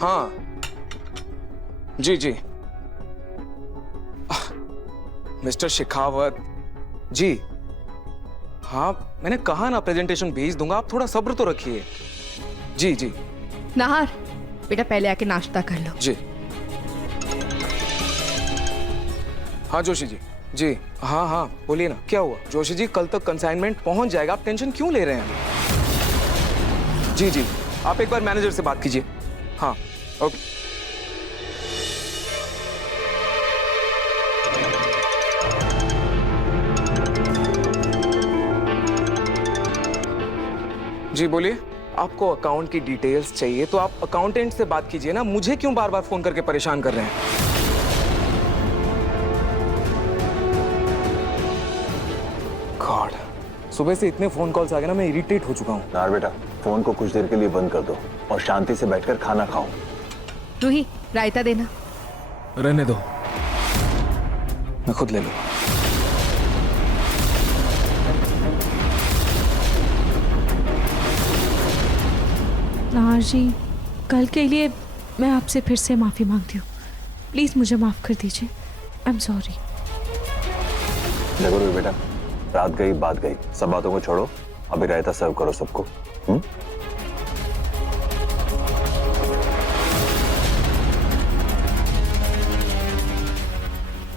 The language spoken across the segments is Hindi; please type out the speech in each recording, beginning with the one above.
हाँ जी जी। मिस्टर शेखावत जी, हाँ मैंने कहा ना प्रेजेंटेशन भेज दूंगा, आप थोड़ा सब्र तो रखिए। जी जी। नाहर बेटा पहले आके नाश्ता कर लो। जी हाँ जोशी जी। जी हाँ हाँ बोलिए ना, क्या हुआ? जोशी जी कल तक कंसाइनमेंट पहुंच जाएगा, आप टेंशन क्यों ले रहे हैं? जी जी, आप एक बार मैनेजर से बात कीजिए। हाँ ओके। जी बोलिए, आपको अकाउंट की डिटेल्स चाहिए तो आप अकाउंटेंट से बात कीजिए ना, मुझे क्यों बार बार फोन करके परेशान कर रहे हैं? गॉड, सुबह से इतने फोन कॉल्स आ गए ना, मैं इरिटेट हो चुका हूँ। नार बेटा, फोन को कुछ देर के लिए बंद कर दो और शांति से बैठकर खाना खाओ। रूही रायता देना। रहने दो, मैं खुद ले लूंगा। नाहर जी, कल के लिए मैं आपसे फिर से माफ़ी मांगती हूँ। प्लीज़ मुझे माफ़ कर दीजिए। I am sorry. देखो बेटा, रात गई बात गई, सब बातों को छोड़ो, अभी रायता सर्व करो सबको।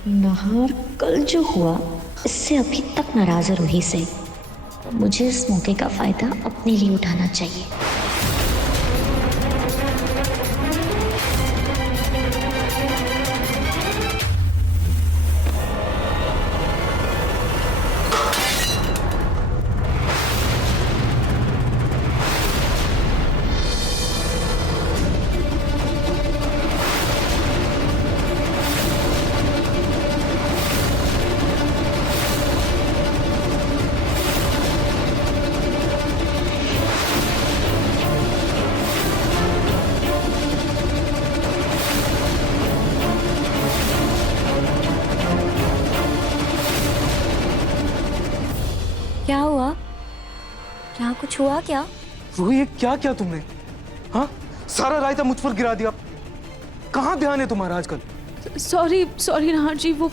नाहर कल जो हुआ इससे अभी तक नाराज है रूही से। मुझे इस मौके का फायदा अपने लिए उठाना चाहिए। क्या हुआ? यहाँ कुछ हुआ क्या? रूही ये क्या किया तुमने? हाँ, सारा रायता मुझ पर गिरा दिया। कहाँ ध्यान है तुम्हारा आजकल? सॉरी सॉरी नाहर जी, वो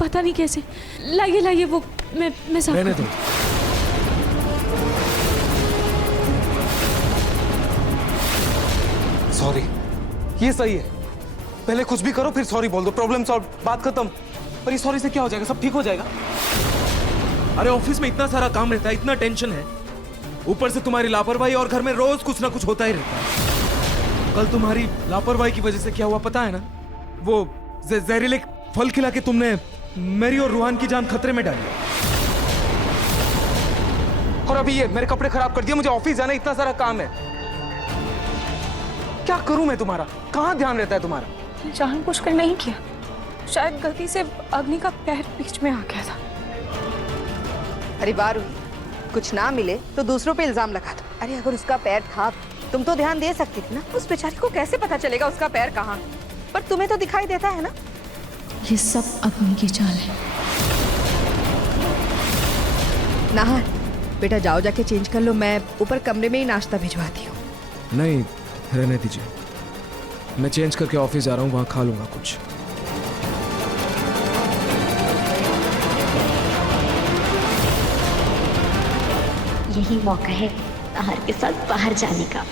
पता नहीं कैसे। लाइए लाइए, वो मैं साफ रहने कर दो। सॉरी, ये सही है। पहले कुछ भी करो फिर सॉरी बोल दो, प्रॉब्लम सॉल्व, बात खत्म। पर ये सॉरी से क्या हो जाएगा? सब ठीक हो जाएगा। अरे ऑफिस में इतना सारा काम रहता है, इतना टेंशन है, ऊपर से तुम्हारी लापरवाही, और घर में रोज कुछ ना कुछ होता ही रहता है। कल तुम्हारी लापरवाही की वजह से क्या हुआ पता है ना? वो जहरीले फल खिला के तुमने मेरी और रूहान की जान खतरे में डाली। और अभी ये मेरे कपड़े खराब कर दिए, मुझे ऑफिस जाना, इतना सारा काम है। क्या करूं मैं तुम्हारा? कहाँ ध्यान रहता है तुम्हारा? जानबूझकर नहीं किया, शायद गलती से अग्नि का पैर बीच में आ गया था। अरे वाह रूही, कुछ ना मिले तो दूसरों पे इल्जाम लगा दो। अरे अगर उसका पैर था, तुम तो ध्यान दे सकती थी ना। उस बेचारी को कैसे पता चलेगा उसका पैर कहाँ? पर तुम्हें तो दिखाई देता है ना। ये सब अग्नि की चाल है। नाहर बेटा जाओ, जाके चेंज कर लो, मैं ऊपर कमरे में ही नाश्ता भिजवाती हूँ। नहीं, रहने दीजिए, मैं चेंज करके ऑफिस जा रहा हूँ, वहां खा लूंगा कुछ। यही मौका है नाहर के साथ बाहर जाने का।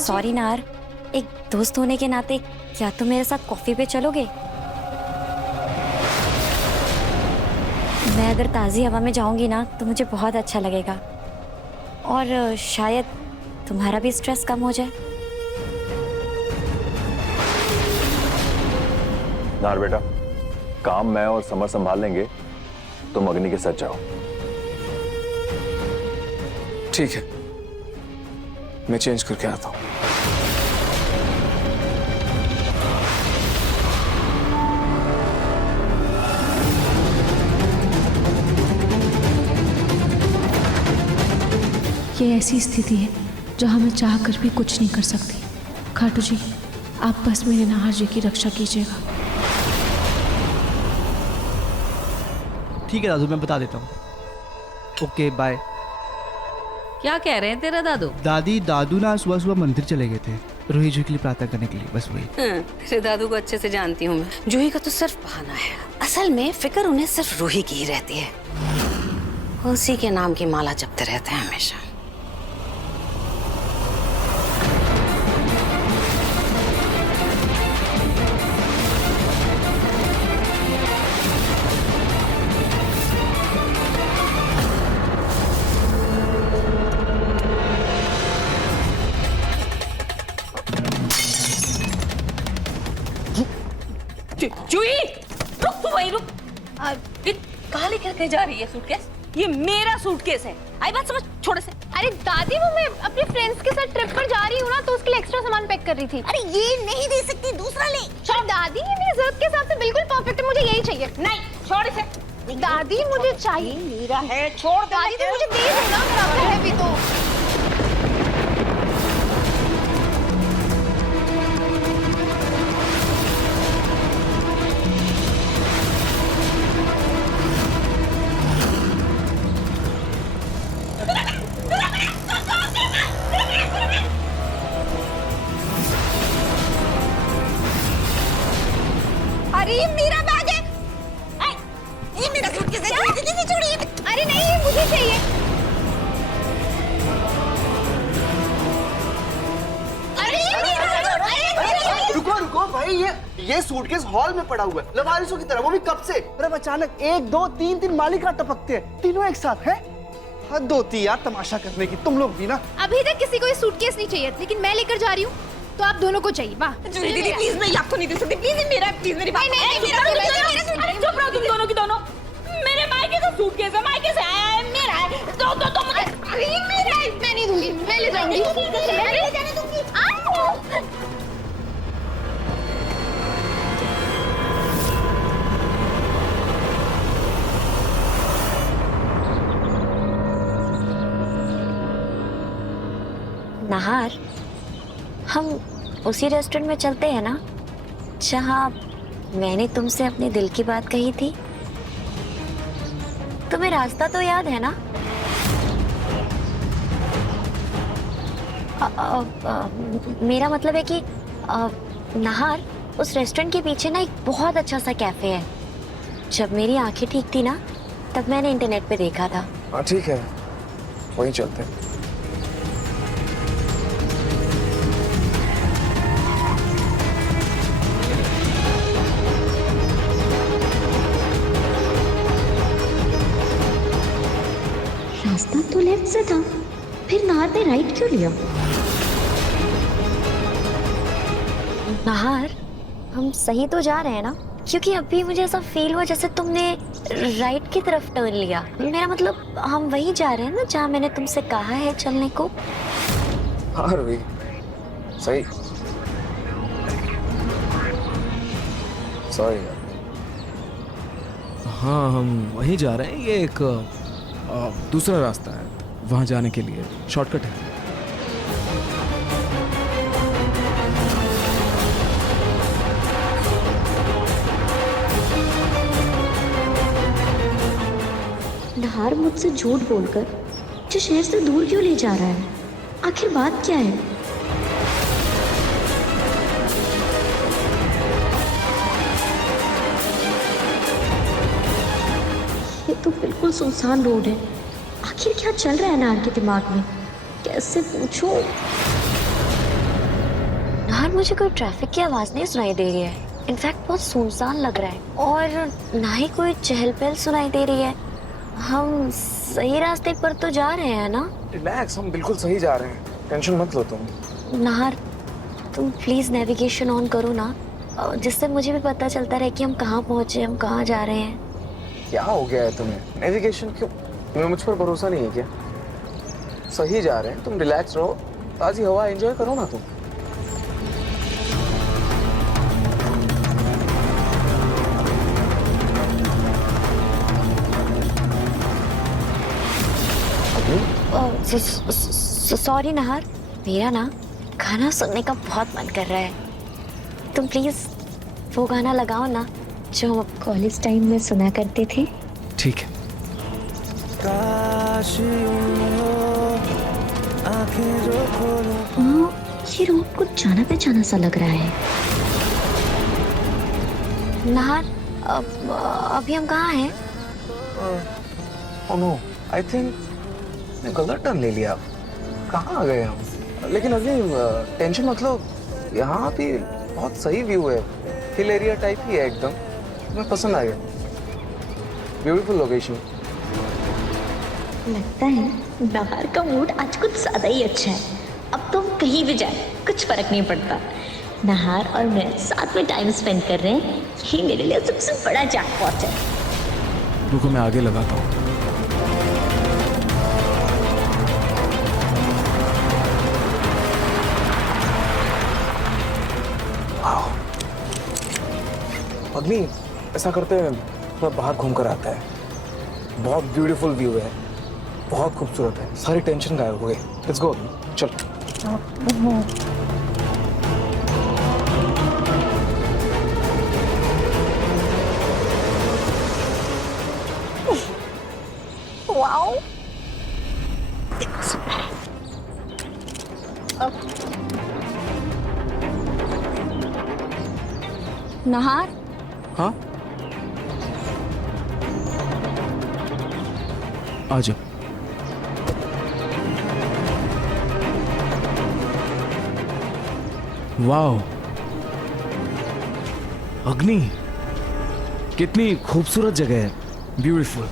सॉरी नाहर, एक दोस्त होने के नाते क्या तुम मेरे साथ कॉफी पे चलोगे? मैं अगर ताज़ी हवा में जाऊंगी ना तो मुझे बहुत अच्छा लगेगा, और शायद तुम्हारा भी स्ट्रेस कम हो जाए। नार बेटा, काम मैं और समर संभाल लेंगे, तुम अग्नि के साथ जाओ। ठीक है, मैं चेंज करके आता हूँ। ये ऐसी स्थिति है जहाँ मैं चाह कर भी कुछ नहीं कर सकती। खाटू जी, आप बस मेरे नाहर जी की रक्षा कीजिएगा। ठीक है दादू, मैं बता देता हूँ। Okay bye. क्या कह रहे हैं तेरा दादू? दादू ना सुबह सुबह मंदिर चले गए थे रूही जी के लिए प्रार्थना करने के लिए, बस वही। तेरे दादू को अच्छे से जानती हूँ मैं। जूही का तो सिर्फ बहाना है, असल में फिक्र उन्हें सिर्फ रूही की ही रहती है। उसी के नाम की माला जपते रहते हैं हमेशा। जूही रुक, तू वहीं रुक। कहाँ लेकर के जा रही है सूटकेस? ये मेरा सूटकेस है, आई बात समझ। छोड़ से। अरे दादी, वो मैं अपने फ्रेंड्स के साथ ट्रिप पर जा रही हूँ ना, तो उसके लिए एक्स्ट्रा सामान पैक कर रही थी। अरे ये नहीं दे सकती, दूसरा ले। छोड़ दादी, ये मेरी जरूरत के हिसाब से बिल्कुल परफेक्ट है, मुझे यही चाहिए। नहीं, छोड़ इसे। दादी मुझे चाहिए। मेरा है, छोड़ दादी तो मुझे दे दो ना, अगर आपका है भी तो। अरे ये मेरा बैग है। ये मेरा सूटकेस है। छोड़िए। अरे नहीं, ये मुझे चाहिए। अरे ये मेरा। रुको रुको भाई, ये सूटकेस हॉल में पड़ा हुआ है लवारिसों की तरह, वो भी कब से। अरे अचानक 1 2 3 3 मालिका टपकते हैं, तीनों एक साथ हैं। हद होती यार तमाशा करने की, तुम लोग भी ना। अभी तक किसी को ये सूटकेस नहीं चाहिए, लेकिन मैं लेकर जा रही हूँ, तो आप दोनों को चाहिए। वाह दीदी प्लीज, मैं आपको नहीं दे सकती, प्लीज। ये मेरा, प्लीज मेरी बात। अरे चुप रहो तुम दोनों की दोनों। मेरे मायके का सूटकेस है, मायके से आया है, मेरा है। तो मुझे। अरे ये मेरा है। मैं नहीं दूंगी, मैं ले जाऊंगी। मैं ले जाने दूंगी। नाहर, हम उसी रेस्टोरेंट में चलते हैं ना जहाँ मैंने तुमसे अपने दिल की बात कही थी? तुम्हें रास्ता तो याद है ना? मेरा मतलब है कि नाहर, उस रेस्टोरेंट के पीछे ना एक बहुत अच्छा सा कैफे है। जब मेरी आंखें ठीक थी ना, तब मैंने इंटरनेट पे देखा था। हाँ ठीक है, वहीं चलते हैं। रास्ता तो लेफ्ट से था, फिर नाहर ने राइट क्यों लिया? नाहर, हम सही तो जा रहे हैं ना? क्योंकि अभी मुझे ऐसा फील हुआ जैसे तुमने राइट की तरफ टर्न लिया। मेरा मतलब हम वहीं जा रहे हैं ना जहाँ मैंने तुमसे कहा है चलने को। हाँ रूही, सही। सॉरी। हाँ हम वहीं जा रहे हैं, ये एक दूसरा रास्ता है वहाँ जाने के लिए, शॉर्टकट है। नाहर मुझसे झूठ बोलकर मुझे शहर से दूर क्यों ले जा रहा है? आखिर बात क्या है? ये तो बिल्कुल सुनसान रोड है। आखिर क्या चल रहा है नाहर के दिमाग में? कैसे पूछूं? नाहर, मुझे कोई ट्रैफिक की आवाज नहीं सुनाई दे रही है। इनफैक्ट बहुत सुनसान लग रहा है, और ना ही कोई चहल पहल सुनाई दे रही है। हम सही रास्ते पर तो जा रहे हैं ना? रिलैक्स, हम बिल्कुल सही जा रहे हैं, टेंशन मत लो तुम। नाहर, तुम प्लीज नेविगेशन ऑन करो ना, जिससे मुझे भी पता चलता रहे कि हम कहाँ पहुँचे, हम कहाँ जा रहे हैं। क्या हो गया है तुम्हें? नेविगेशन क्यों? तुम्हें मुझ पर भरोसा नहीं है क्या? सही जा रहे हैं, तुम रिलैक्स रहो, ताजी हवा एंजॉय करो ना तुम। सॉरी नाहर, मेरा ना गाना सुनने का बहुत मन कर रहा है। तुम प्लीज वो गाना लगाओ ना जो हम कॉलेज टाइम में सुना करते थे। ठीक है। काश यूं हो ये रोड कुछ जाना पहचाना सा लग रहा है। नहार, अभी हम कहाँ हैं? ओह नो, आई थिंक मैं गलत टर्न ले लिया। कहाँ आ गए हम? लेकिन अभी टेंशन मतलब यहाँ भी बहुत सही व्यू है, हिल एरिया टाइप ही है एकदम, मुझे पसंद आ गया। Beautiful location. लगता है नहार का मूड आज कुछ ज्यादा ही अच्छा है। अब तो हम कहीं भी जाए कुछ फर्क नहीं पड़ता। नहार और मैं साथ में टाइम स्पेंड कर रहे हैं, यही मेरे लिए सबसे बड़ा जैकपॉट है। रुको मैं आगे लगाता हूँ। अग्नि, ऐसा करते हैं थोड़ा बाहर घूम कर आता है। बहुत ब्यूटीफुल व्यू है, बहुत खूबसूरत है, सारी टेंशन गायब हो गई। लेट्स गो, चल। वाओ, नहार, हाँ आ जाओ। वाओ अग्नि, कितनी खूबसूरत जगह है, ब्यूटीफुल।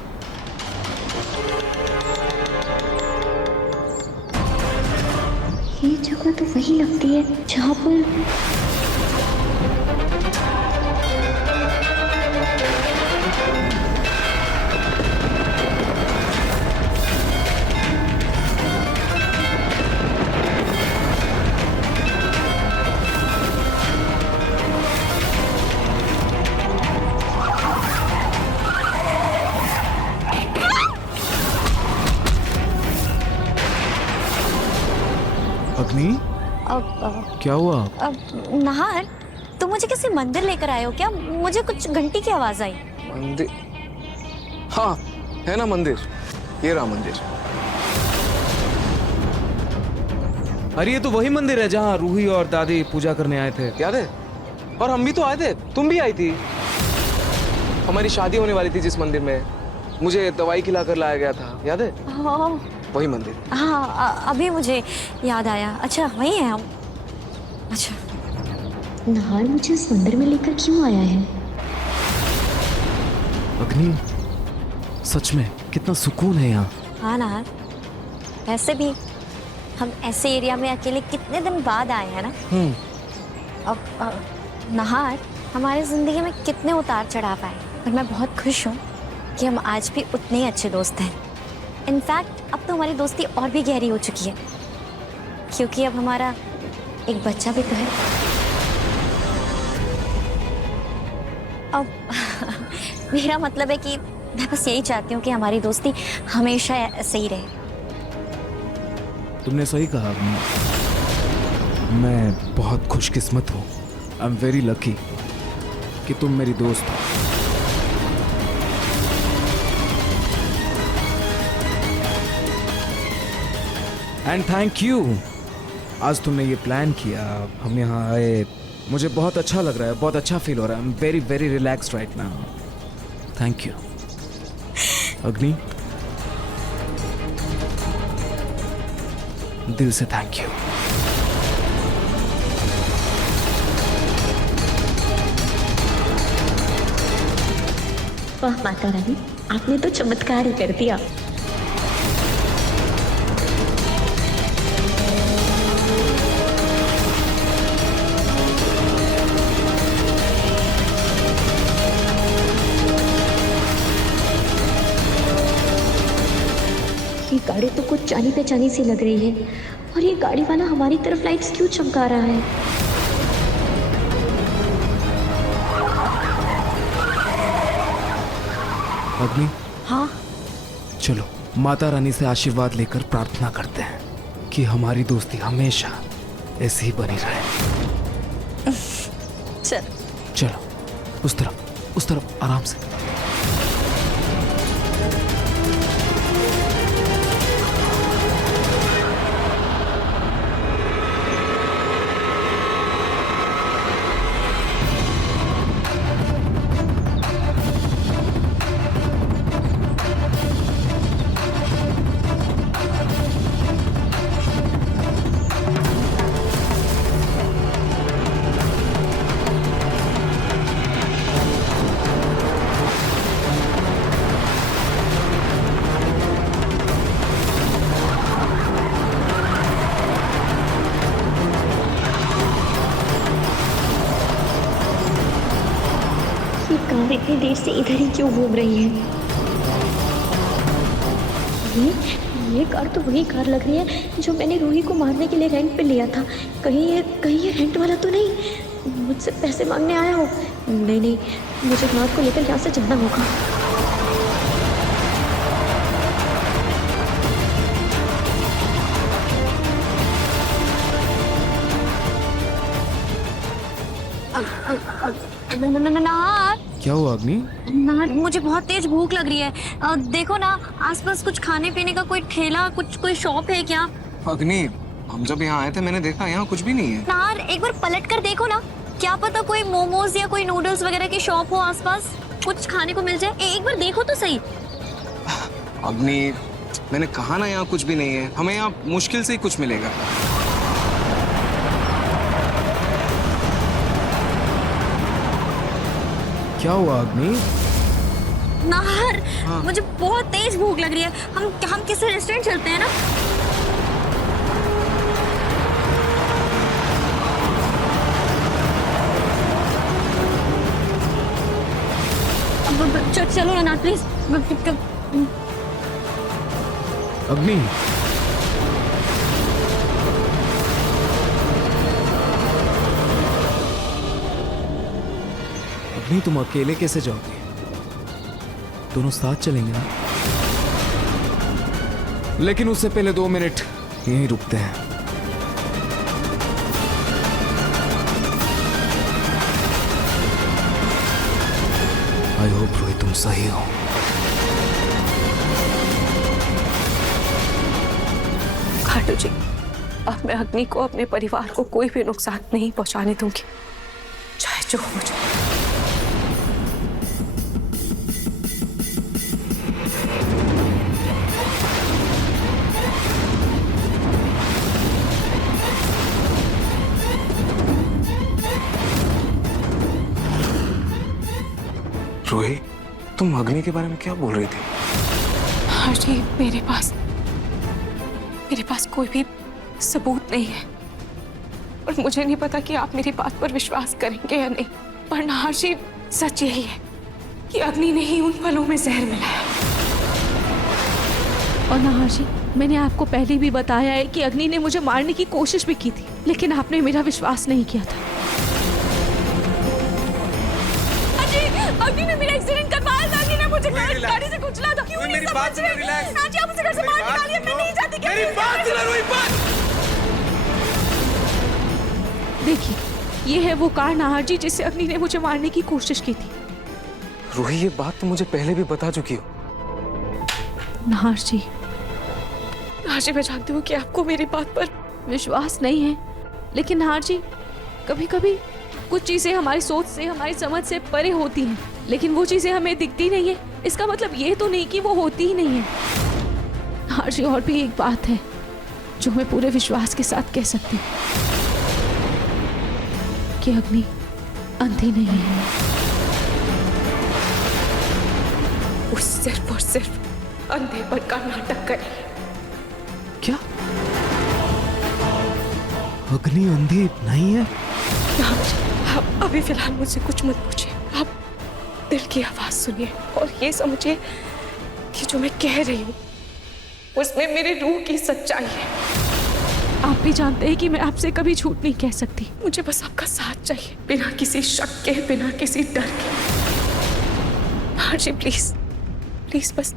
ये जगह तो वही लगती है जहाँ पर अग्नि, क्या हुआ? नहार, तुम मुझे किसी मंदिर लेकर आए हो क्या? मुझे कुछ घंटी की आवाज आई। मंदिर? हाँ, है ना मंदिर, ये रहा मंदिर। अरे ये तो वही मंदिर है जहाँ रूही और दादी पूजा करने आए थे, याद है? और हम भी तो आए थे, तुम भी आई थी। हमारी शादी होने वाली थी जिस मंदिर में, मुझे दवाई खिलाकर लाया गया था, याद है? हाँ वही मंदिर। हाँ, अभी मुझे याद आया। अच्छा वही है हम। अच्छा, नहार मुझे इस मंदिर में लेकर क्यों आया है? अग्नि, सच में कितना सुकून है यहाँ। हाँ नहार, वैसे भी हम ऐसे एरिया में अकेले कितने दिन बाद आए हैं ना। अब नहार, हमारी जिंदगी में कितने उतार चढ़ाव आए, पर मैं बहुत खुश हूँ कि हम आज भी उतने ही अच्छे दोस्त हैं। इनफैक्ट अब तो हमारी दोस्ती और भी गहरी हो चुकी है, क्योंकि अब हमारा एक बच्चा भी तो है। अब मेरा मतलब है कि मैं बस यही चाहती हूँ कि हमारी दोस्ती हमेशा ऐसे ही रहे। तुमने सही कहा अग्नि, मैं बहुत खुशकिस्मत हूँ। आई एम वेरी लकी कि तुम मेरी दोस्त हो। एंड थैंक यू, आज तुमने ये प्लान किया, हम यहाँ आए, मुझे बहुत अच्छा लग रहा है, बहुत अच्छा फील हो रहा है। I am very very relaxed right now. Thank you अग्नि, दिल से थैंक यू। वाह माता रानी, आपने तो चमत्कार ही कर दिया। ये गाड़ी तो कुछ जानी पहचानी सी लग रही है, और ये गाड़ी वाला हमारी तरफ लाइट्स क्यों चमका रहा है? अग्नि, हाँ चलो माता रानी से आशीर्वाद लेकर प्रार्थना करते हैं कि हमारी दोस्ती हमेशा ऐसी ही बनी रहे। चल चलो उस तरफ आराम से। नाहर इतनी देर से इधर ही क्यों घूम रही है? ये कार तो वही कार लग रही है जो मैंने रूही को मारने के लिए रेंट पे लिया था। कहीं ये रेंट वाला तो नहीं मुझसे पैसे मांगने आया हो? नहीं, मुझे नाहर को लेकर यहाँ से जाना होगा। नाहर, क्या हुआ अग्नि? नाहर, मुझे बहुत तेज भूख लग रही है। देखो ना आसपास कुछ खाने पीने का कोई ठेला, कोई शॉप है क्या? अग्नि, हम जब यहाँ आए थे मैंने देखा यहाँ कुछ भी नहीं है। नाहर, एक बार पलट कर देखो ना, क्या पता कोई मोमोज या कोई नूडल्स वगैरह की शॉप हो आसपास, कुछ खाने को मिल जाए। एक बार देखो तो सही। अग्नि, मैंने कहा ना यहाँ कुछ भी नहीं है, हमें यहाँ मुश्किल से ही कुछ मिलेगा। क्या हुआ अग्नि? नाहर, मुझे बहुत तेज भूख लग रही है। हम किसी रेस्टोरेंट चलते हैं ना? चलो ना प्लीज। अग्नि, अग्नि तुम अकेले कैसे जाओगे? दोनों साथ चलेंगे ना? लेकिन उससे पहले 2 मिनट यहीं रुकते हैं। आई होप रोहित तुम सही हो। खाटू जी, अब मैं अग्नि को, अपने परिवार को कोई भी नुकसान नहीं पहुंचाने दूंगी, चाहे जो हो जाए। रोहित, तुम अग्नि के बारे में क्या बोल रही थी? हाँ जी, मेरे पास कोई भी सबूत नहीं है और मुझे नहीं पता कि आप मेरी बात पर विश्वास करेंगे या नहीं, पर नाहर जी, सच यही है कि अग्नि ने ही उन फलों में जहर मिलाया। और नाहर जी, मैंने आपको पहले भी बताया है कि अग्नि ने मुझे मारने की कोशिश भी की थी, लेकिन आपने मेरा विश्वास नहीं किया था। अग्नि ने मेरा एक्सीडेंट करवाया था, अग्नि ने मुझे गाड़ी से कुचला था। क्यों नहीं समझ रहे? आज आप मुझे घर से बाहर निकालिए, मैं नहीं चाहती कि मेरी बात सुनो रोहित। देखिए, ये है वो कार नाहर जी जिससे अग्नि ने मुझे मारने की कोशिश की थी। रोहित, ये बात तो मुझे पहले भी बता चुकी हो। नाहर जी, मैं जानती हूँ कि आपको मेरी बात पर विश्वास नहीं है, लेकिन नाहर जी, कभी कभी कुछ चीजें हमारी सोच से, हमारी समझ से परे होती हैं, लेकिन वो चीजें हमें दिखती नहीं है। इसका मतलब ये तो नहीं कि वो होती ही नहीं है। नाहर जी, और भी एक बात है जो मैं पूरे विश्वास के साथ कह सकती हूँ कि अग्नि अंधी नहीं है। वो सिर्फ और सिर्फ अंधेपन का नाटक कर रही है। क्या? अग्नि अंधी नहीं है? आप अभी फिलहाल मुझसे कुछ मत पूछिए, आप दिल की आवाज सुनिए और ये समझिए कि जो मैं कह रही हूँ उसमें मेरे रूह की सच्चाई है। आप भी जानते हैं कि मैं आपसे कभी झूठ नहीं कह सकती। मुझे बस आपका साथ चाहिए, बिना किसी शक के, बिना किसी डर के। नाहर जी, प्लीज बस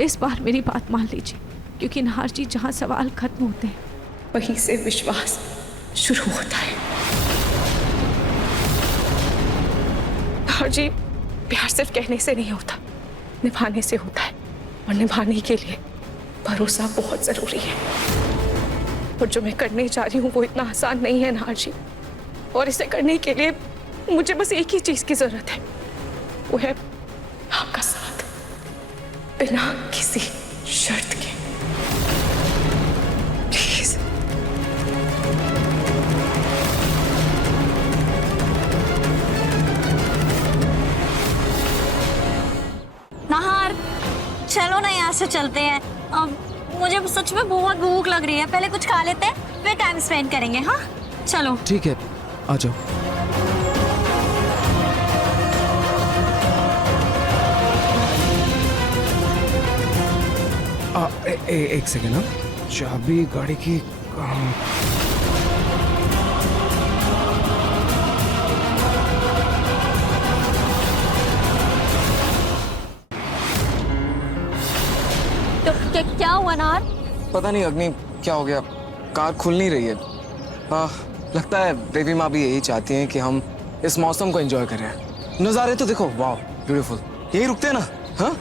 इस बार मेरी बात मान लीजिए, क्योंकि नाहर जी, जहाँ सवाल खत्म होते हैं वहीं से विश्वास शुरू होता है। नाहर जी, प्यार सिर्फ कहने से नहीं होता, निभाने से होता है, और निभाने के लिए भरोसा बहुत जरूरी है। और जो मैं करने जा रही हूँ वो इतना आसान नहीं है नाहर जी, और इसे करने के लिए मुझे बस एक ही चीज की जरूरत है, वो है आपका साथ, बिना किसी शर्त के। प्लीज। नाहर, चलो ना यहाँ से चलते हैं। अब मुझे सच में बहुत भूख लग रही है, पहले कुछ खा लेते हैं फिर टाइम स्पेंड करेंगे। हाँ चलो। ठीक है, आ जाओ। एक सेकेंड ना, चाबी गाड़ी की कहाँ? तो क्या हुआ नार? पता नहीं अग्नि क्या हो गया, कार खुल नहीं रही है। लगता है देवी माँ भी यही चाहती हैं कि हम इस मौसम को एंजॉय करें। नज़ारे तो देखो, वाह ब्यूटीफुल। यही रुकते हैं ना? हाँ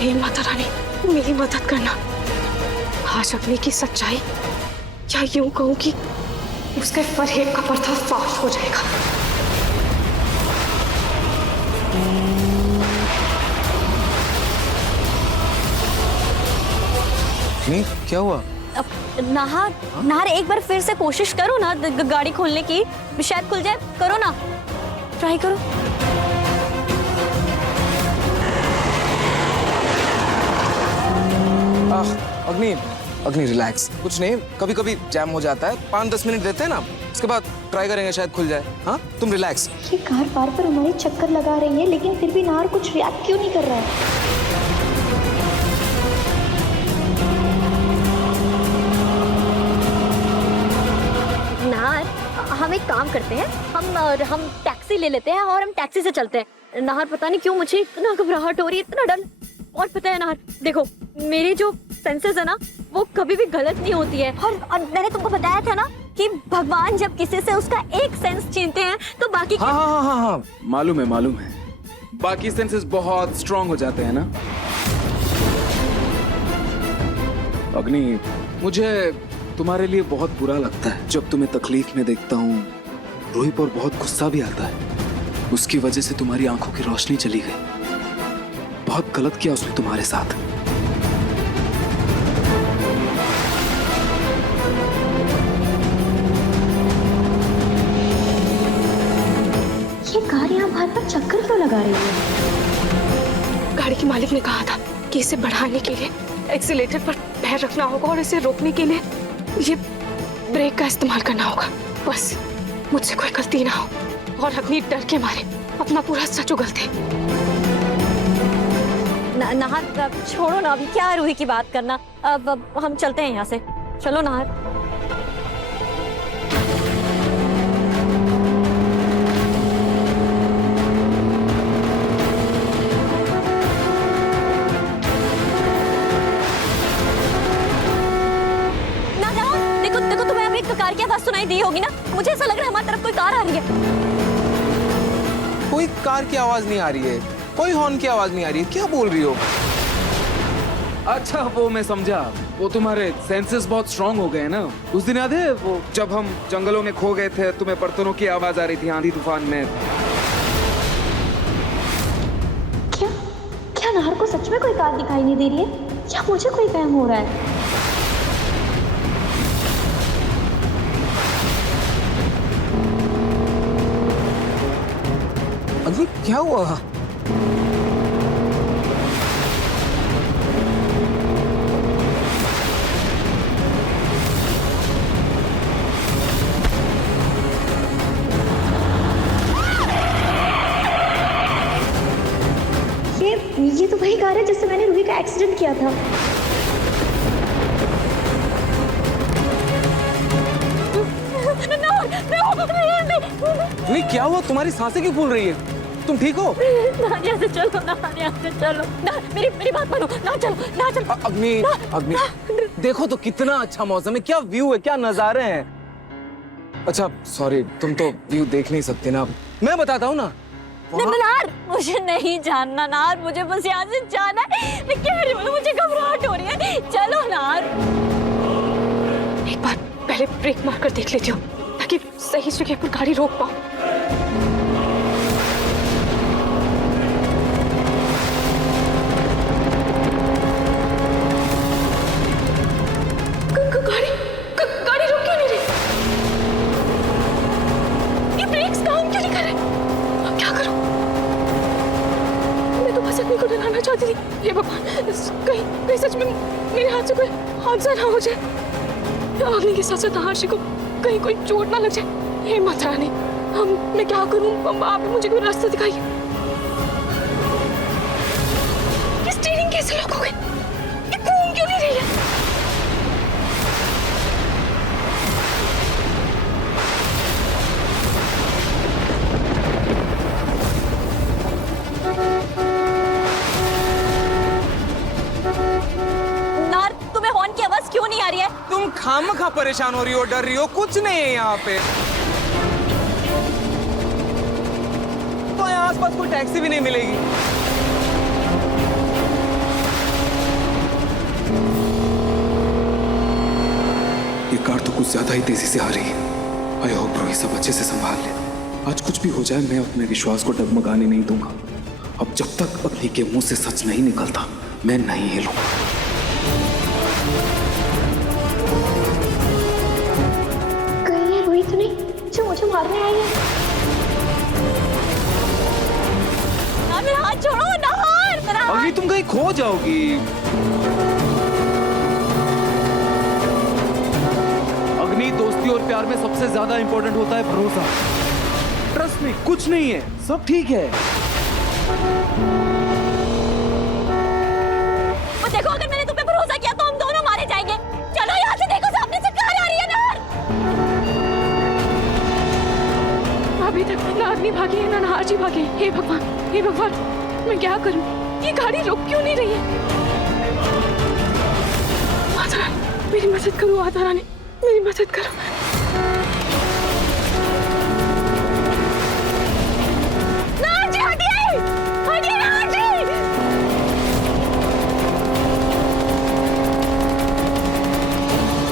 हे माता रानी, मेरी मदद करना। आज अग्नि की सच्चाई, या यूं कहूं कि उसके फरेब का पर्दाफाश हो जाएगा। नहीं, क्या हुआ? नाहर एक बार फिर से कोशिश करो ना गाड़ी खोलने की, शायद खुल जाए। करो ना, ट्राई करो। अग्नि रिलैक्स, कुछ नहीं, कभी कभी जैम हो जाता है। 5-10 मिनट देते हैं ना, उसके बाद ट्राई करेंगे, शायद खुल जाए। हाँ तुम रिलैक्स। ये कार बार बार हमारे चक्कर लगा रही है, लेकिन फिर भी नाहर कुछ रिएक्ट क्यों नहीं कर रहा है? नाहर, हम एक काम करते हैं, हम टैक्सी ले लेते हैं और हम टैक्सी से चलते हैं। नाहर, पता नहीं क्यों मुझे इतना घबराहट हो रही है, इतना डर। और पता है नाहर, देखो मेरी जो सेंसेस है ना, वो कभी भी गलत नहीं होती है। और मैंने तुमको बताया था ना कि भगवान जब किसी से उसका एक सेंस छीनते हैं तो बाकी हाँ, मालूम है। बाकी सेंसेस बहुत स्ट्रांग हो जाते हैं ना। अग्नि, मुझे तुम्हारे लिए बहुत बुरा लगता है जब तुम्हें तकलीफ में देखता हूँ। रूही पर बहुत गुस्सा भी आता है। उसकी वजह से तुम्हारी आंखों की रोशनी चली गई। बहुत गलत किया उसने तुम्हारे साथ। ये कार यहाँ बाहर पर चक्कर क्यों लगा रही है? गाड़ी के मालिक ने कहा था कि इसे बढ़ाने के लिए एक्सीलेटर पर पैर रखना होगा और इसे रोकने के लिए ये ब्रेक का इस्तेमाल करना होगा। बस मुझसे कोई गलती ना हो और अपनी डर के मारे अपना पूरा सच उगलते। नाहर, छोड़ो ना, अभी क्या रूही की बात करना। अब हम चलते हैं यहाँ से। चलो नाहर। देखो तुम्हें अभी कार की आवाज सुनाई दी होगी ना। मुझे ऐसा लग रहा है हमारी तरफ कोई कार आ रही है। कोई कार की आवाज नहीं आ रही है, कोई हॉर्न की आवाज नहीं आ रही है। क्या बोल रही हो? अच्छा, वो मैं समझा, वो तुम्हारे सेंसेस बहुत स्ट्रांग हो गए ना। उस दिन याद है वो जब हम जंगलों में खो गए थे, तुम्हें बर्तनों की आवाज आ रही थी आंधी तूफान में। क्या नाहर को सच में कोई कार दिखाई नहीं दे रही है, या मुझे कोई वहम हो रहा है? अग्नि, क्या हुआ? ये तो वही कार है जिससे मैंने रूही का एक्सीडेंट किया था। नहीं, क्या हुआ? तुम्हारी सांसें क्यों फूल रही है? तुम ठीक हो? यहाँ से चलो ना, यहाँ से चलो ना, मेरी बात मानो ना, चलो। अग्नि, देखो तो कितना अच्छा मौसम है, क्या व्यू है, क्या नजारे हैं। अच्छा सॉरी, तुम तो व्यू देख नहीं सकते ना, मैं बताता हूँ ना। नार, मुझे नहीं जानना नार, मुझे बस यहाँ से जाना है। मैं कह रही हूँ, मुझे घबराहट हो रही है। चलो नार। एक बार पहले ब्रेक मार कर देख लेती हूँ ताकि सही जगह पर गाड़ी रोक पाऊँ। गाड़ी रोक क्यों नहीं रही? ये ब्रेक्स काम क्यों नहीं कर रहे? अब क्या कहीं सच में मेरे हाथ से कोई हादसा ना हो जाए, अग्नि के साथ साथ आहारशी को कहीं कोई चोट ना लग जाए। हे माता रानी, मैं क्या करूं? आप मुझे कोई रास्ता दिखाइए। ये स्टीयरिंग कैसे लॉक हो गई? ये घूम क्यों नहीं रही है? नार, तुम्हें हॉर्न की आवाज क्यों नहीं आ रही है? तुम खामखा परेशान हो रही हो, डर रही हो, कुछ नहीं है यहाँ पे। तो यहाँ आसपास कोई टैक्सी भी नहीं मिलेगी। ये कार तो कुछ ज्यादा ही तेजी से आ रही है। आई होप रोहित सब अच्छे से संभाल ले। आज कुछ भी हो जाए, मैं अपने विश्वास को डगमगाने नहीं दूंगा। अब जब तक अग्नि के मुंह से सच नहीं निकलता, मैं नहीं हिलूंगा। कहीं ये रोहित नहीं जो मुझे मारने आई है? नार, मेरा हाथ छोड़ो। नार, मेरा हाथ। अग्नि तुम कहीं खो जाओगी। अग्नि, दोस्ती और प्यार में सबसे ज्यादा इंपॉर्टेंट होता है भरोसा। ट्रस्ट में कुछ नहीं है, सब ठीक है। वो देखो, अगर मैंने तुम पे भरोसा किया तो हम दोनों मारे जाएंगे। चलो यहाँ से, देखो सामने से कार आ रही है। नार, अभी तक ना अग्नि भागी है ना नाहारजी भागी। हे भगवान, हे भगवान, मैं क्या करूं? ये गाड़ी रुक क्यों नहीं रही है? माता रानी, मेरी मदद करो। माता रानी, मेरी मदद करो। नाहारजी, हटिए, हटिए नाहारजी।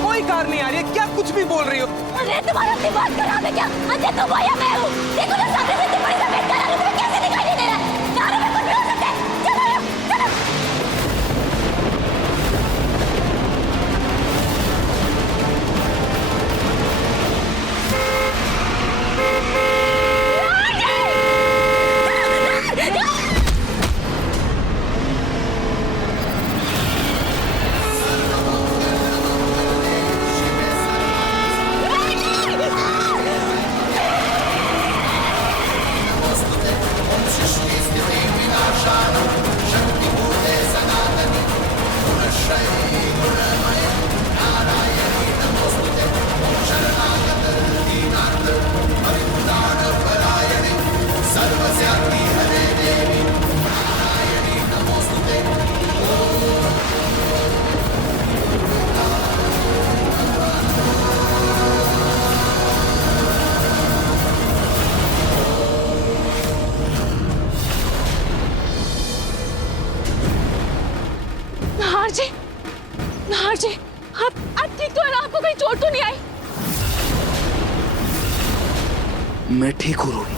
कोई कार नहीं आ रही है, क्या कुछ भी बोल रही हो? अरे तुम्हारा दिमाग खराब है क्या? अंधे तुम हो या मैं हूँ? देखो ना सामने से इतनी बड़ी सफेद कार आ रही है, तुम्हें कैसे दिखाई नहीं दे रहा है? कारों में कुछ भी हो सकता है। चलो यार, चलो। नाहारजी, नाहारजी, आप ठीक तो है ना? आपको कहीं चोट तो नहीं आई? मैं ठीक हूँ रोहित।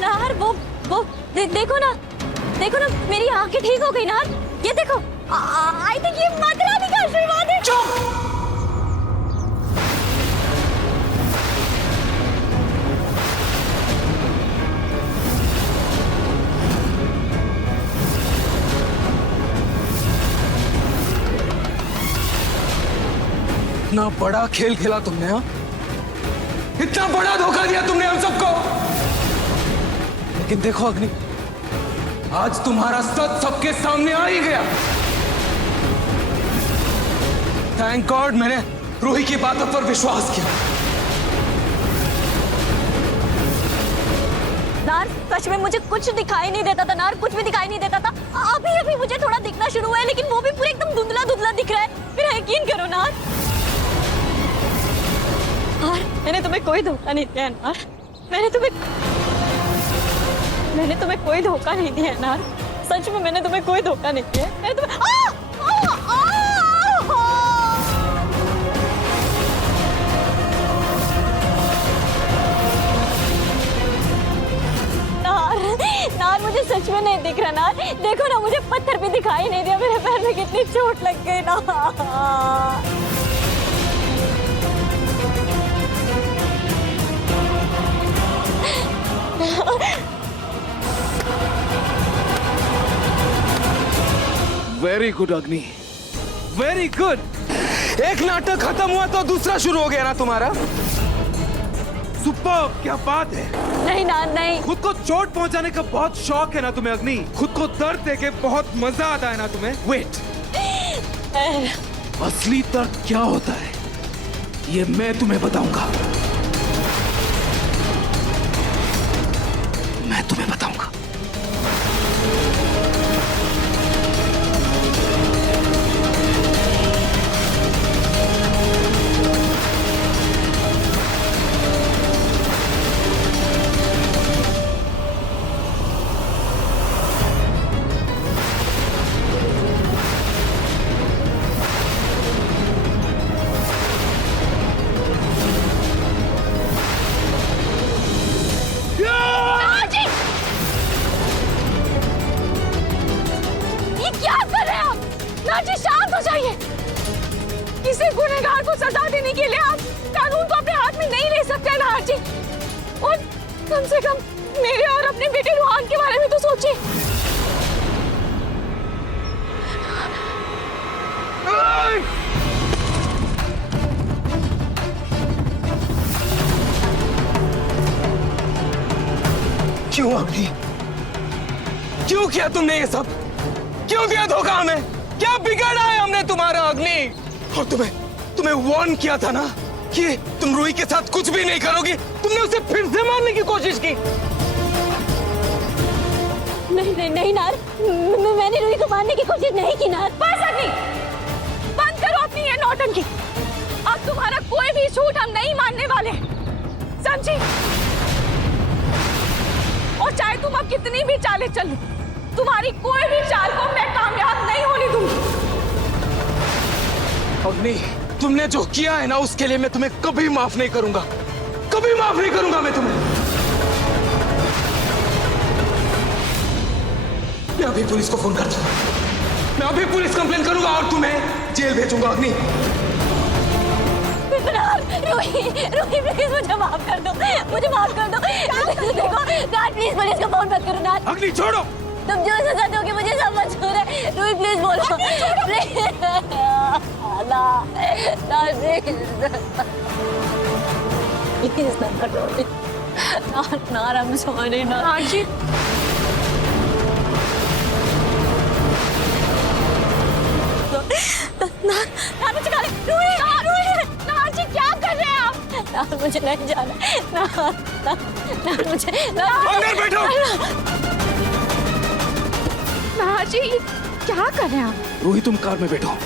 नार, वो देखो ना, देखो ना, मेरी आंखें ठीक हो गई। नार, ये देखो, आई थिंक ये माता रानी का आशीर्वाद है। इतना बड़ा खेल खेला तुमने, हाँ? इतना बड़ा धोखा दिया तुमने हम सबको। लेकिन देखो अग्नि, आज तुम्हारा सच सबके सामने आ ही गया। थैंक गॉड मैंने रूही की बातों पर विश्वास किया। नार, सच में मुझे कुछ दिखाई नहीं देता था। नार, कुछ भी दिखाई नहीं देता था। अभी अभी मुझे थोड़ा दिखना शुरू हुआ है, लेकिन वो भी पूरा एकदम धुंधला धुंधला दिख रहा है। मेरा यकीन करो नार। नार, मैंने तुम्हें कोई धोखा नहीं दिया है नार। मैंने तुम्हें कोई धोखा नहीं दिया है नार। सच में मैंने तुम्हें कोई धोखा नहीं दिया है। मैंने तुम्हें नार, नार, मुझे सच में नहीं दिख रहा ना। देखो ना, मुझे पत्थर भी दिखाई नहीं दिया, मेरे पैर में कितनी चोट लग गई ना। वेरी गुड अग्नि, वेरी गुड। एक नाटक खत्म हुआ तो दूसरा शुरू हो गया ना तुम्हारा। सुपर, क्या बात है। नहीं ना, नहीं। खुद को चोट पहुंचाने का बहुत शौक है ना तुम्हें अग्नि। खुद को दर्द देके बहुत मजा आता है ना तुम्हें। वेट, असली दर्द क्या होता है ये मैं तुम्हें बताऊंगा। मैं तुम्हें बताऊंगा। किसी गुनहगार को सजा देने के लिए आप कानून को अपने हाथ में नहीं ले सकते नाहर जी। और कम से कम मेरे और अपने बेटे रूहान के बारे में तो सोचिए। क्यों अग्नि, क्यों किया तुमने ये सब? क्यों दिया धोखा हमें? क्या बिगाड़ा है हमने तुम्हारा अग्नि? और तुम्हें वार्न किया था ना कि तुम रूही के साथ कुछ भी नहीं करोगी। तुमने उसे फिर से मारने की कोशिश की। नहीं नहीं नहीं नार, मैंने रूही को मारने की कोशिश नहीं की नार। बस अग्नि, बंद करो अपनी ये नौटंकी। अब तुम्हारा कोई भी झूठ हम नहीं मानने वाले, समझी? और चाहे तुम अब कितनी भी चालें चलो, तुम्हारी कोई भी चाल को मैं कामयाब नहीं होने दूंगी। अग्नि, तुमने जो किया है ना उसके लिए मैं तुम्हें कभी माफ नहीं करूंगा। कभी माफ नहीं करूंगा मैं तुम्हें। मैं अभी पुलिस को फोन करता हूं। मैं अभी पुलिस कंप्लेन करूंगा और तुम्हें जेल भेजूंगा अग्नि। रूही, रूही प्लीज मुझे माफ कर दो, मुझे माफ कर दो। देखो नार, प्लीज पुलिस को फोन मत करो नार। अग्नि छोड़ो। तुम जो सजा दोगे मुझे सब मंजूर है। रूही प्लीज बोलो, प्लीज ना, प्लीज ना करो नार, I'm sorry नार जी। नार मुझे खा ले। रूही, नार जी क्या कर रहे हैं आप? नार मुझे नहीं जाना। नार मुझे अंदर बैठो। नार जी क्या कर रहे हैं आप? रूही तुम कार में बैठो।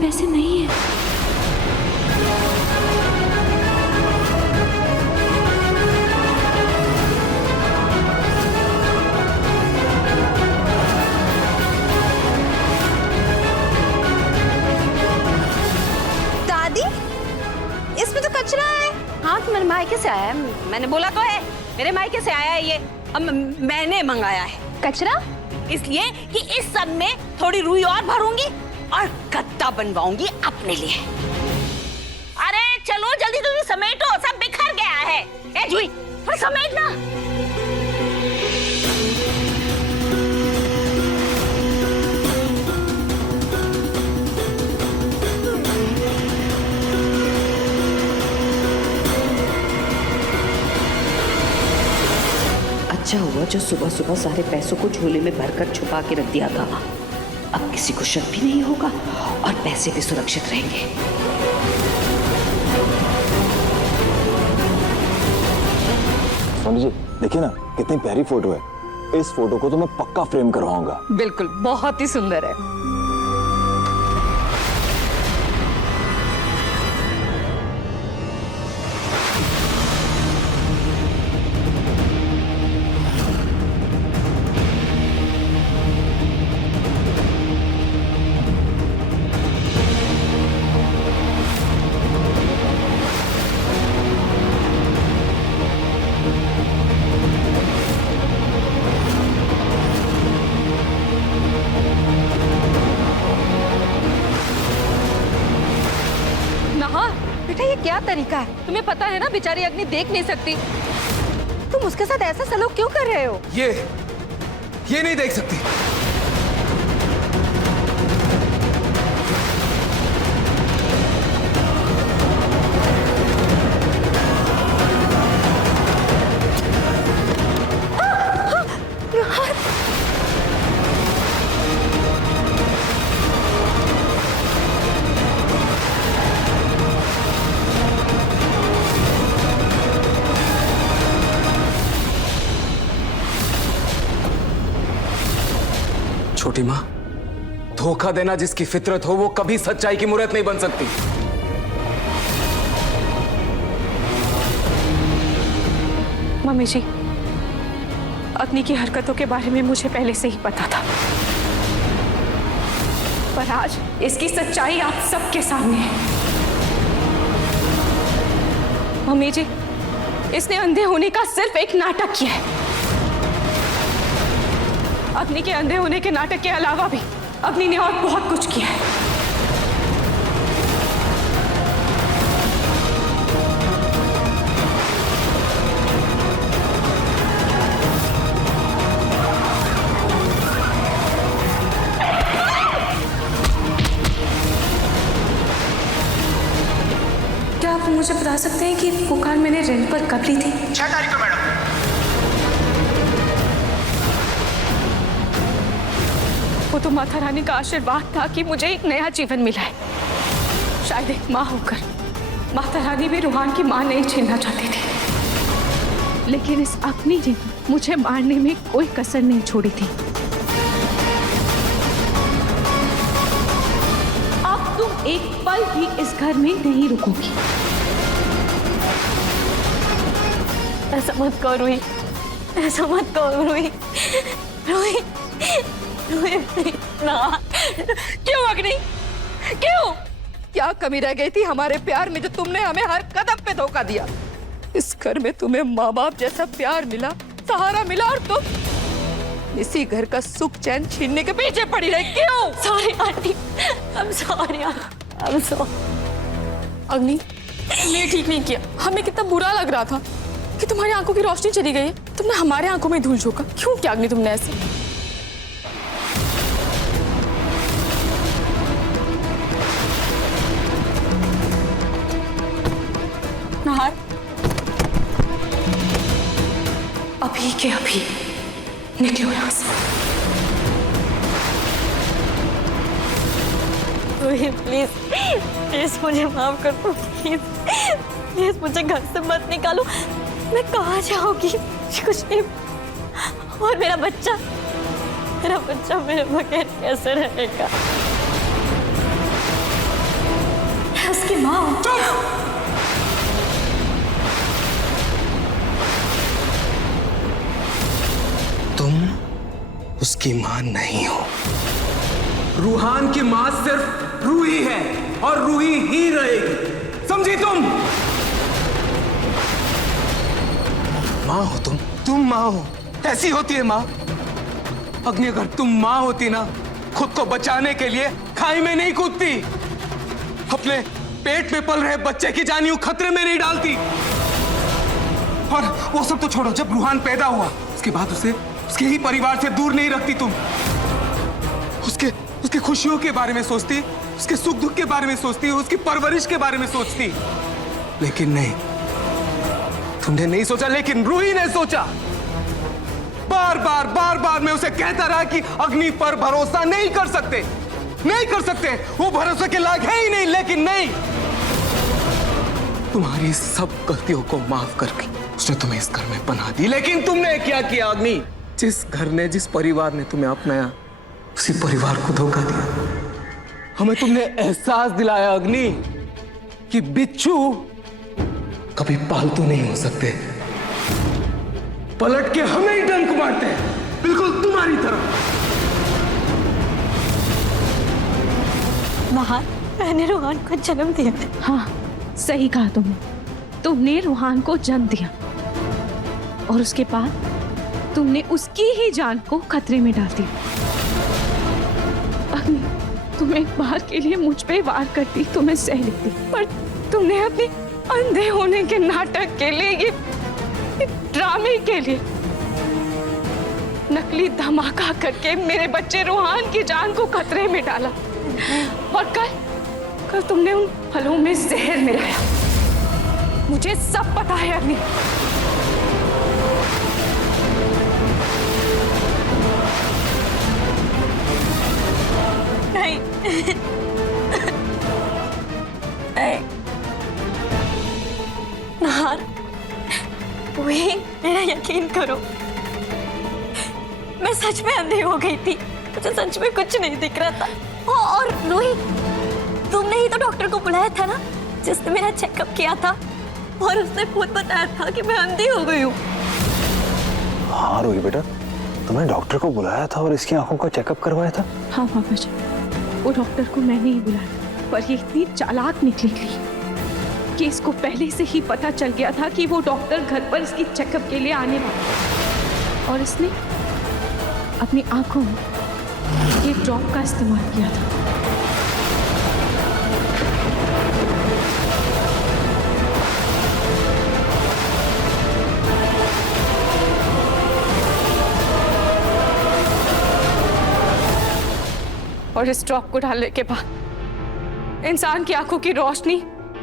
पैसे नहीं है। दादी, इसमें तो कचरा है। हाँ, तो मेरे मायके से आया है। मैंने बोला तो है, मेरे मायके से आया है ये। अब मैंने मंगाया है कचरा, इसलिए कि इस सब में थोड़ी रुई और भरूंगी और गद्दा बनवाऊंगी अपने लिए। अरे चलो जल्दी जल्दी समेटो, सब बिखर गया है। ए जुई, थोड़ा समेट ना। अच्छा हुआ जो सुबह सुबह सारे पैसों को झोले में भरकर छुपा के रख दिया था। अब किसी को शक भी नहीं होगा और पैसे भी सुरक्षित रहेंगे। भाभी जी देखिए ना कितनी प्यारी फोटो है। इस फोटो को तो मैं पक्का फ्रेम करवाऊंगा। बिल्कुल, बहुत ही सुंदर है। बेटा ये क्या तरीका है? तुम्हें पता है ना बेचारी अग्नि देख नहीं सकती। तुम उसके साथ ऐसा सलूक क्यों कर रहे हो? ये नहीं देख सकती। छोटी माँ, धोखा देना जिसकी फितरत हो वो कभी सच्चाई की मूर्त नहीं बन सकती। मम्मी जी, अग्नि की हरकतों के बारे में मुझे पहले से ही पता था, पर आज इसकी सच्चाई आप सबके सामने है। मम्मी जी, इसने अंधे होने का सिर्फ एक नाटक किया है। अग्नि के अंधे होने के नाटक के अलावा भी अग्नि ने और बहुत कुछ किया है। क्या आप मुझे बता सकते हैं कि वो कार मैंने रेंट पर कब ली थी? 6 तारीख को मैडम। वो तो माता रानी का आशीर्वाद था कि मुझे एक नया जीवन मिला है। शायद एक माँ होकर माता रानी भी रूहान की माँ नहीं छीनना चाहती थी, लेकिन इस अग्नि ने मुझे मारने में कोई कसर नहीं छोड़ी थी। अब तुम एक पल भी इस घर में नहीं रुकोगी। ऐसा मत करो रूही, ऐसा मत करो रूही। रूही, ना। क्यों अग्नि, क्यों? क्या कमी रह गई थी हमारे प्यार में जो तुमने हमें हर कदम पे धोखा दिया? इस घर में तुम्हें माँ बाप जैसा प्यार मिला, सहारा मिला, और तुम इसी घर का सुख चैन छीनने के पीछे पड़ी रही। क्यों? Sorry aunty, I'm sorry, I'm sorry। अग्नि, तुमने ठीक नहीं किया। हमें कितना बुरा लग रहा था कि तुम्हारी आंखों की रोशनी चली गई है, तुमने हमारे आंखों में धूल झोंका। क्यों किया अग्नि तुमने ऐसे? नाहर, अभी के अभी निकलो यहाँ से। प्लीज प्लीज मुझे माफ कर दो, प्लीज प्लीज मुझे घर से मत निकालो। मैं कहाँ जाऊंगी? कुछ नहीं। और मेरा बच्चा मेरे बगैर कैसे रहेगा? उसकी माँ तुम उसकी मां नहीं हो। रूहान की मां सिर्फ रूही है और रूही ही रहेगी, समझी तुम? मां हो तुम मां हो। ऐसी होती है मां। अग्नि, अगर तुम मां होती ना, खुद को बचाने के लिए खाई में नहीं कूदती, अपने पेट में पल रहे बच्चे की जान यूं खतरे में नहीं डालती। और वो सब तो छोड़ो, जब रूहान पैदा हुआ उसके बाद उसके ही परिवार से दूर नहीं रखती तुम। उसके खुशियों के बारे में सोचती, उसके सुख दुख के बारे में सोचती, उसकी परवरिश के बारे में सोचती। लेकिन नहीं, तुमने नहीं सोचा, लेकिन रूही ने सोचा। बार बार मैं उसे कहता रहा कि अग्नि पर भरोसा नहीं कर सकते, वो भरोसे के लायक है ही नहीं। लेकिन नहीं, तुम्हारी सब गलतियों को माफ करके उसने तुम्हें इस घर में पनाह दी। लेकिन तुमने क्या किया अग्नि? जिस घर ने, जिस परिवार ने तुम्हें अपनाया, उसी परिवार को धोखा दिया। हमें तुमने एहसास दिलाया अग्नि कि बिच्छू कभी पालतू नहीं हो सकते। पलट के हमें ही डंक मारते हैं, बिल्कुल तुम्हारी तरह। महान, मैंने रूहान को जन्म दिया। हाँ, सही कहा तुमने रूहान को जन्म दिया और उसके बाद तुमने उसकी ही जान को खतरे में डाल दिया। अग्नि, तुम एक बार के लिए मुझ पे वार करती तो मैं सह लेती, पर तुमने अपने अंधे होने के नाटक के लिए, ये ड्रामे के लिए नकली धमाका करके मेरे बच्चे रूहान की जान को खतरे में डाला। और कल तुमने उन फलों में जहर मिलाया। मुझे सब पता है अग्नि। नहीं, नहीं। नहार, वही मेरा यकीन करो, मैं सच में अंधी हो गई थी। मुझे सच में कुछ नहीं दिख रहा था। और रोहित, तुमने ही तो डॉक्टर को बुलाया था ना, जिसने मेरा चेकअप किया था, और उसने खुद बताया था कि मैं अंधी हो गई हूँ। हाँ रोहित बेटा, तुमने डॉक्टर को बुलाया था और इसकी आंखों का चेकअप करवाया था? हाँ पापा जी, वो डॉक्टर को मैंने ही बुलाया, पर ये इतनी चालाक निकली थी कि इसको पहले से ही पता चल गया था कि वो डॉक्टर घर पर इसकी चेकअप के लिए आने वाला, और इसने अपनी आंखों में ये ड्रॉप का इस्तेमाल किया था। और इस ड्रॉप को डालने के बाद इंसान की आंखों की रोशनी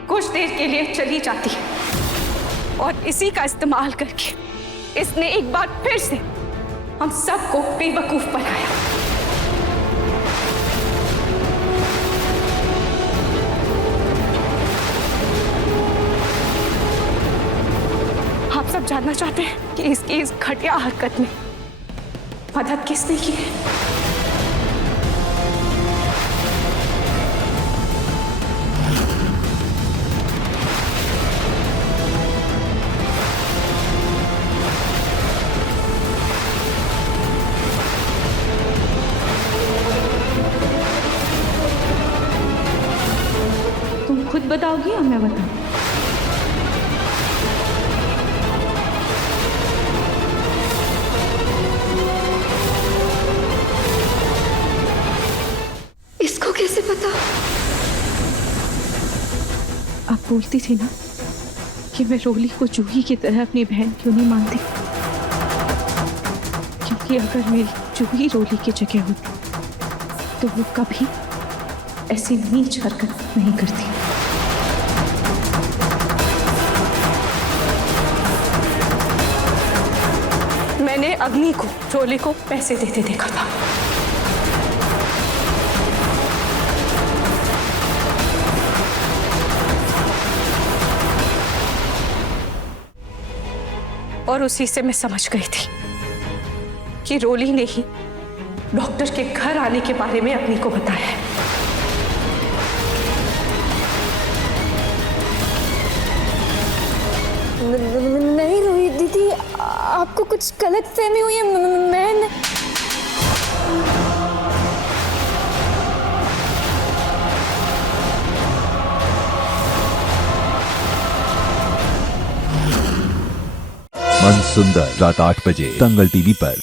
कुछ देर के लिए चली जाती है, और इसी का इस्तेमाल करके इसने एक बार फिर से हम सबको बेवकूफ बनाया। आप सब जानना चाहते हैं कि इसकी इस घटिया हरकत में मदद किसने की है? तुम खुद बताओगी या मैं बताऊं? इसको कैसे पता? आप बोलती थी ना कि मैं रोली को जूही की तरह अपनी बहन क्यों नहीं मानती, क्योंकि अगर मेरी जूही रोली की जगह होती तो वो कभी ऐसी नीच हरकत नहीं करती। मैंने अग्नि को रोली को पैसे देते देखा था। और उसी से मैं समझ गई थी कि रोली ने ही डॉक्टर के घर आने के बारे में अग्नि को बताया है। नहीं रोहित दीदी, आपको कुछ गलत फहमी हुई है। मैं मन सुंदर रात 8 बजे दंगल टीवी पर।